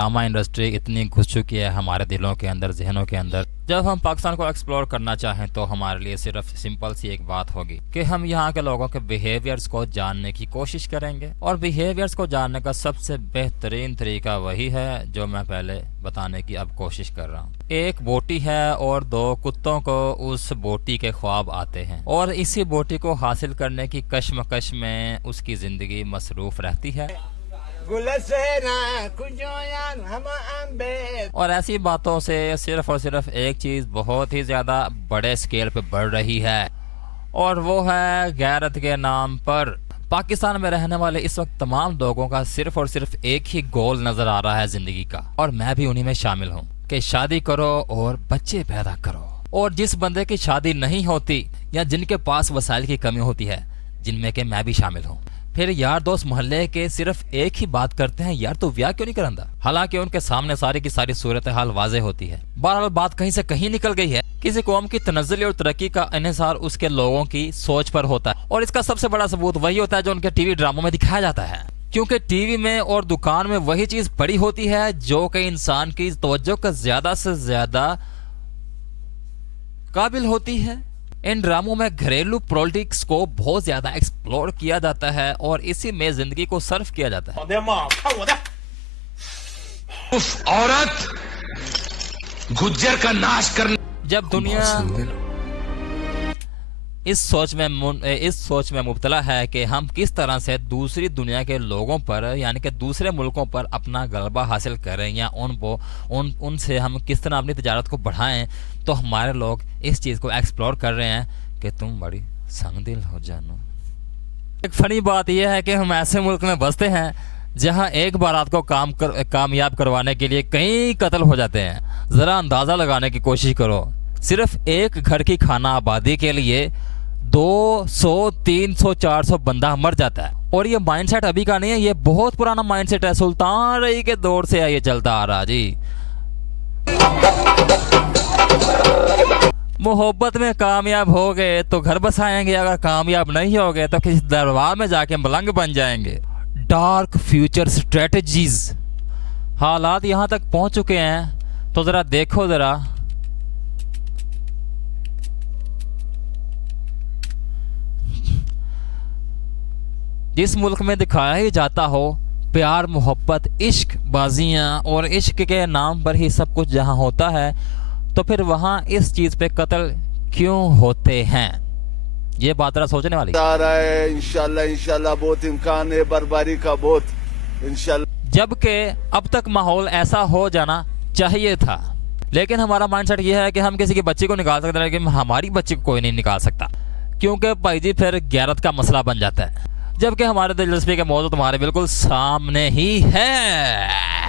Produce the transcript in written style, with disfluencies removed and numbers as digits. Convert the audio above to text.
Drama industry इतनी घुस चुकी है हमारे दिलों के अंदर, जहनों के अंदर। जब हम पाकिस्तान को एक्सप्लोर करना चाहें तो हमारे लिए सिर्फ सिंपल सी एक बात होगी कि हम यहाँ के लोगों के बिहेवियर्स को जानने की कोशिश करेंगे। और बिहेवियर्स को जानने का सबसे बेहतरीन तरीका वही है जो मैं पहले बताने की अब कोशिश कर रहा हूँ। एक बोटी है और दो कुत्तों को उस बोटी के ख्वाब आते हैं और इसी बोटी को हासिल करने की कश्मकश में उसकी जिंदगी मसरूफ रहती है। और ऐसी बातों से सिर्फ और सिर्फ एक चीज बहुत ही ज्यादा बड़े स्केल पे बढ़ रही है और वो है गैरत के नाम पर। पाकिस्तान में रहने वाले इस वक्त तमाम लोगों का सिर्फ और सिर्फ एक ही गोल नजर आ रहा है जिंदगी का, और मैं भी उन्हीं में शामिल हूँ कि शादी करो और बच्चे पैदा करो। और जिस बंदे की शादी नहीं होती या जिनके पास वसाइल की कमी होती है, जिनमें के मैं भी शामिल हूँ, फिर यार दोस्त मोहल्ले के सिर्फ एक ही बात करते हैं, यार तो ब्याह क्यों नहीं करांदा। हालांकि उनके सामने सारी की सारी सूरत हाल वाजे होती है। बहरहाल बात कहीं से कहीं निकल गई है। किसी कौम की तनज़्ज़ुल और तरक्की का इन्हिसार उसके लोगों की सोच पर होता है, और इसका सबसे बड़ा सबूत वही होता है जो उनके टीवी ड्रामों में दिखाया जाता है। क्योंकि टीवी में और दुकान में वही चीज पड़ी होती है जो कि इंसान की तवज्जो का ज्यादा से ज्यादा काबिल होती है। इन ड्रामों में घरेलू पॉलिटिक्स को बहुत ज्यादा एक्सप्लोर किया जाता है और इसी में जिंदगी को सर्व किया जाता है। उस औरत गुज्जर का नाश करने। जब दुनिया इस सोच में मुब्तला है कि हम किस तरह से दूसरी दुनिया के लोगों पर यानी कि दूसरे मुल्कों पर अपना गलबा हासिल करें या उनसे हम किस तरह अपनी तिजारत को बढ़ाएं, तो हमारे लोग इस चीज़ को एक्सप्लोर कर रहे हैं कि तुम बड़ी संगदिल हो जानो। एक फनी बात यह है कि हम ऐसे मुल्क में बसते हैं जहां एक बारात को कामयाब करवाने के लिए कई कत्ल हो जाते हैं। ज़रा अंदाज़ा लगाने की कोशिश करो, सिर्फ एक घर की खाना आबादी के लिए 200, 300, 400 बंदा मर जाता है। और ये माइंडसेट अभी का नहीं है, ये बहुत पुराना माइंडसेट है, सुल्तान रही के दौर से ये चलता आ रहा जी। मोहब्बत में कामयाब हो गए तो घर बसाएंगे, अगर कामयाब नहीं हो गए तो किसी दरबार में जाके मलंग बन जाएंगे। डार्क फ्यूचर स्ट्रेटजीज, हालात यहां तक पहुंच चुके हैं तो जरा देखो जरा। जिस मुल्क में दिखाया ही जाता हो प्यार, मोहब्बत, इश्क बाजियां और इश्क के नाम पर ही सब कुछ जहां होता है, तो फिर वहां इस चीज पे कत्ल क्यों होते हैं? ये बात जरा सोचने वाली है। इंशाल्लाह बहुत इम्कान है बर्बारी का, बहुत इंशाल्लाह। जबकि अब तक माहौल ऐसा हो जाना चाहिए था, लेकिन हमारा माइंडसेट ये है कि हम किसी की बच्ची को निकाल सकते हैं लेकिन हमारी बच्ची को कोई नहीं निकाल सकता, क्योंकि भाई जी फिर गैरत का मसला बन जाता है। जबकि हमारे दिलचस्पी के मौजूद तुम्हारे बिल्कुल सामने ही है।